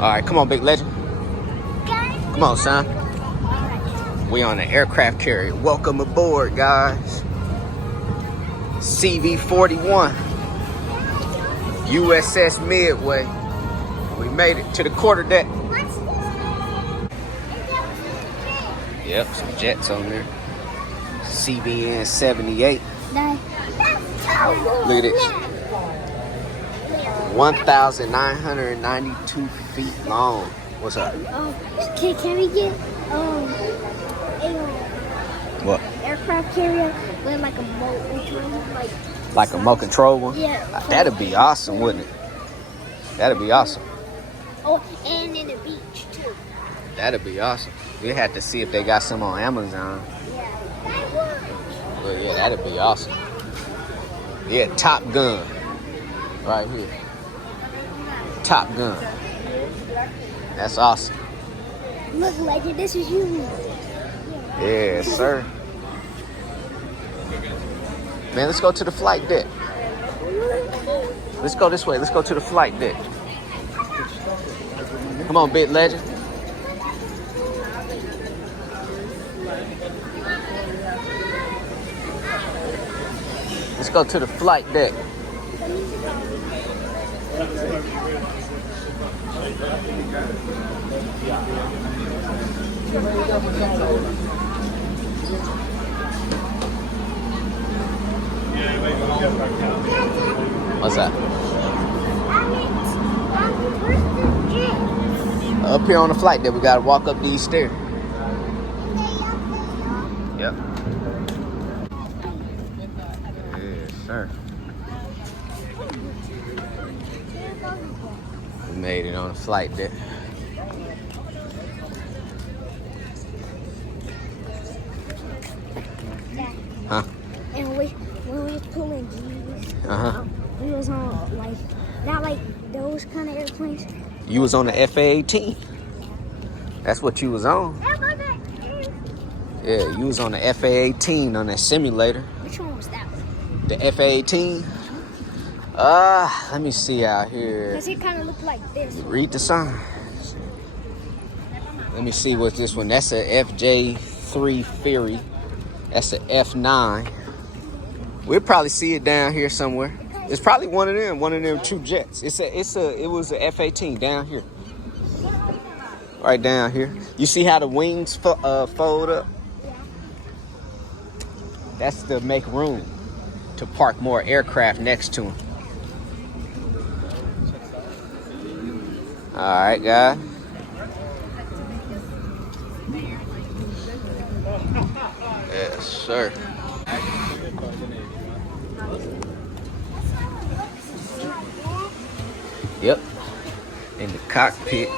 right, come on, big legend. Come on, son. We on an aircraft carrier. Welcome aboard, guys. CV-41. USS Midway. We made it to the quarterdeck. Yep, some jets on there. CVN 78. Look at this. 1,992 feet long. What's up? Can we get what? Aircraft carrier with like a like a remote control one? Yeah. That'd be awesome, wouldn't it? That'd be awesome. Oh, and in the beach too. That'd be awesome. We had to see if they got some on Amazon. Yeah, that would. But yeah, that'd be awesome. Yeah, Top Gun. Right here. Top Gun. That's awesome. Look, Legend, this is you. Yeah, sir. Man, let's go to the flight deck. Let's go this way. Let's go to the flight deck. Come on, big legend. Let's go to the flight deck. What's that? Up here on the flight deck, we gotta walk up these stairs. Yep. Yes, sir. We made it on the flight deck. Huh? And when we was pulling G's, we was on like not like those kind of airplanes. You was on the FA-18. That's what you was on. Yeah, you was on the FA-18 on that simulator. Which one was that one? The FA-18. Let me see out here. Because it kind of looked like this. Read the signs. Let me see what's this one. That's a FJ3 Fury. That's a F9. We'll probably see it down here somewhere. It's probably one of them two jets. It was a F-18 down here. Right down here. You see how the wings fold up? That's to make room to park more aircraft next to them. All right, guys. Yes, sir. Yep. In the cockpit.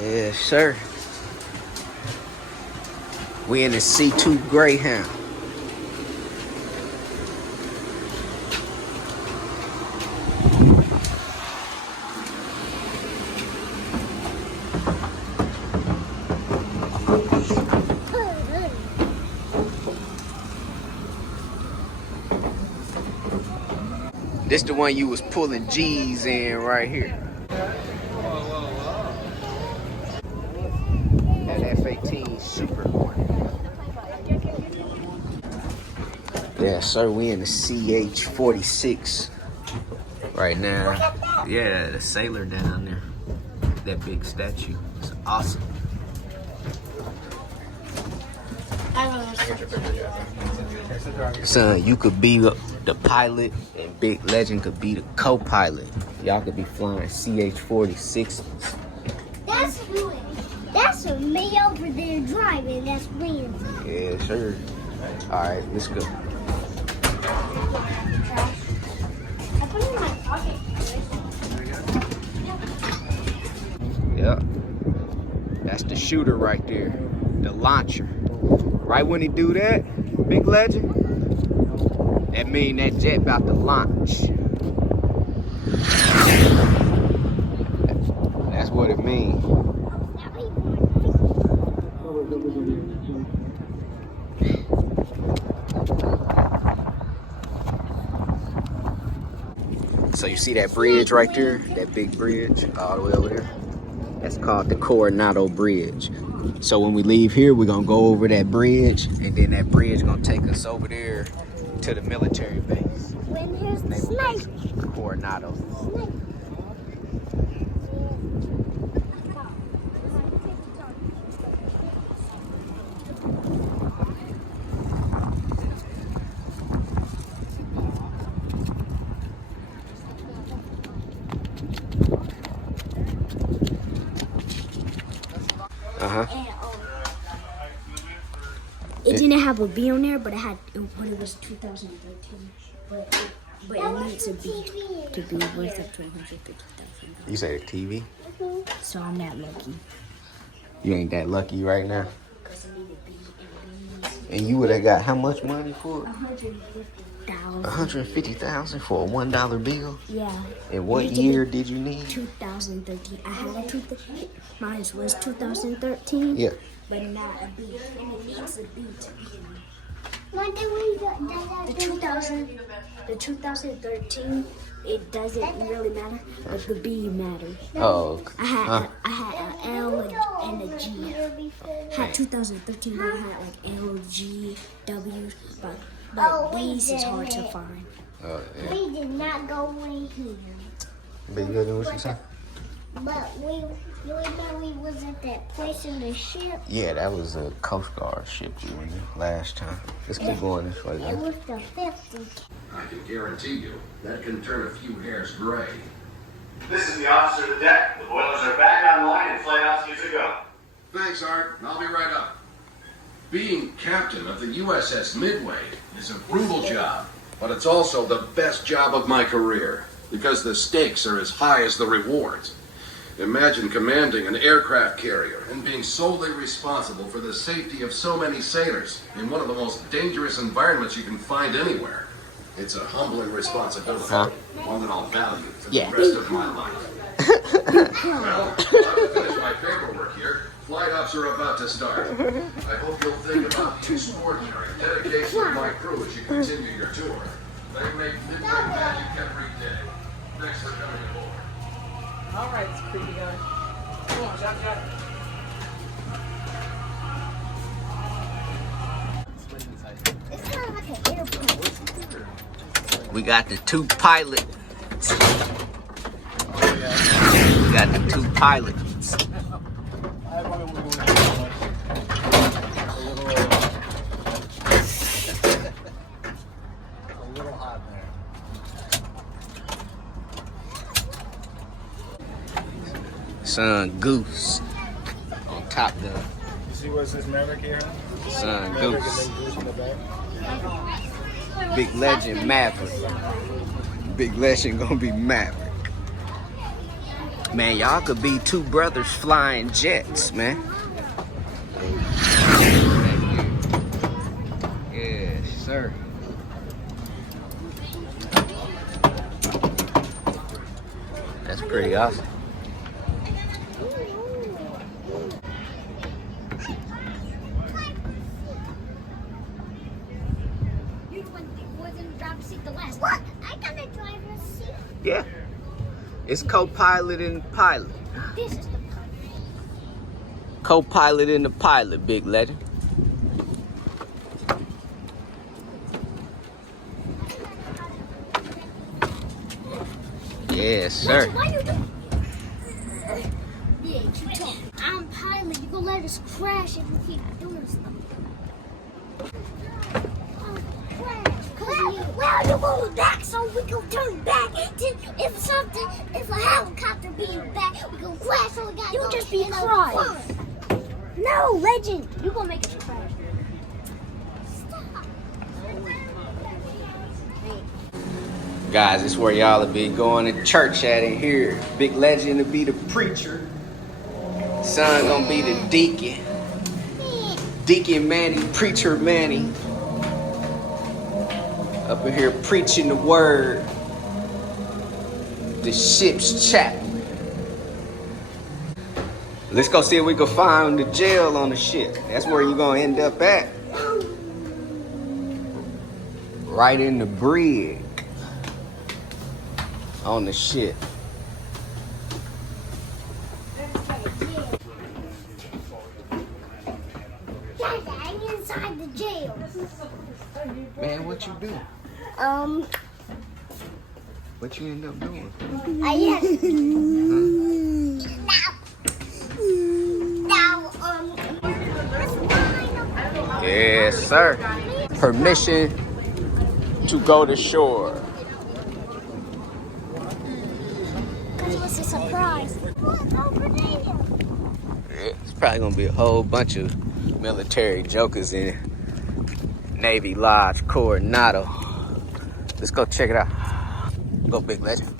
Yes, sir. We in the C2 Greyhound. This the one you was pulling G's in right here. That F-18 Super Hornet. Yeah, sir, we in the CH-46 right now. Yeah, the sailor down there. That big statue. It's awesome. Son, you could be the pilot and Big Legend could be the co-pilot. Y'all could be flying CH-46s. That's me over there driving. That's Landen. Yeah, sure. All right, let's go. I put it in my pocket. Yep. That's the shooter right there. The launcher. Right when he do that, Big Legend, that mean that jet about to launch. That's what it means. So So you see that bridge right there? That big bridge all the way over there? That's called the Coronado Bridge. So when we leave here, we're gonna go over that bridge, and then that bridge gonna take us over there to the military base. When here's the snake. Coronado. It didn't have a B on there, but it was 2013. But it needs a B to be worth up to 150,000. You say the TV? So I'm not lucky. You ain't that lucky right now. Because I need a B And you would have got how much money for it? 150,000. 150,000 for a $1 bill? Yeah. And what year did you need? 2013. I had a mine was 2013. Yeah. But not a B. And it needs a B to be. The 2013, it doesn't really matter, but the B matters. Oh. I had an L and a G. I had 2013, I had like L, G, W, but B's is hard to find. Oh, yeah. We did not go in here. But you know what you say? But you remember we was at that place in the ship? Yeah, that was a Coast Guard ship you were in last time. Let's keep going this way, It man. was the 50. I can guarantee you that can turn a few hairs gray. This is the officer of the deck. The boilers are back online and flight altitudes are go. Thanks, Art. I'll be right up. Being captain of the USS Midway is a brutal job, but it's also the best job of my career because the stakes are as high as the rewards. Imagine commanding an aircraft carrier and being solely responsible for the safety of so many sailors in one of the most dangerous environments you can find anywhere. It's a humbling responsibility, one that I'll value for the rest of my life. Well, I'll have to finish my paperwork here. Flight ops are about to start. I hope you'll think about the extraordinary dedication of my crew as you continue your tour. They make Midway magic every day. Thanks for coming aboard. All right, it's pretty guy. Come on, shot. It's kind of like an airplane. We got the two pilots. We got the two pilots. A little hot there. Son Goose on top of You see what's this Maverick here? Son Maverick and Goose. then Goose in the back. Big legend Maverick. Big legend gonna be Maverick. Man, y'all could be two brothers flying jets, man. Yes, sir. That's pretty awesome. You was in the driver's seat the last. What? I got a driver's seat. Yeah. It's co-pilot and pilot. This is the Co-pilot and the pilot, big legend. Yes, sir. Why you doing? Yeah, you talk. I'm pilot. You gonna let us crash if we keep doing stuff. Well, you go back so we can turn back. If a helicopter being back, we gonna crash so we got you just be crying. No, legend. You gonna make us crash. Stop. Guys, this is where y'all will be going to church at in here. Big legend to be the preacher. Son gonna be the deacon. Deacon Manny, preacher Manny. Up in here preaching the word. The ship's chaplain. Let's go see if we can find the jail on the ship. That's where you're gonna end up at. Right in the brig. on the shit. Dad, I'm inside the jail. Man, what you do? What you end up doing? Yes, sir. Permission to go to shore. It was a surprise. It's probably gonna be a whole bunch of military jokers in Navy Lodge Coronado. Let's go check it out. Go, Big Legend.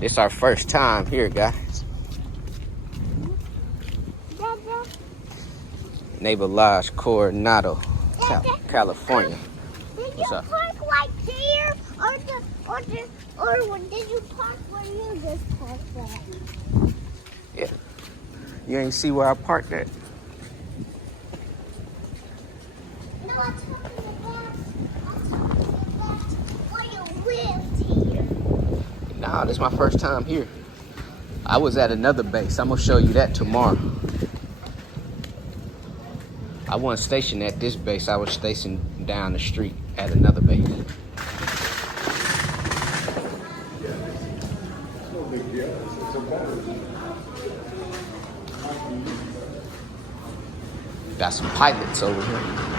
It's our first time here, guys. Naval Lodge Coronado, California. Did What's you up? park right there, or did you park where you just parked at? Yeah. You ain't see where I parked at? No, I'm talking about where you lived here. Nah, this is my first time here. I was at another base. I'm gonna show you that tomorrow. I wasn't stationed at this base. I was stationed down the street at another base. Got some pilots over here.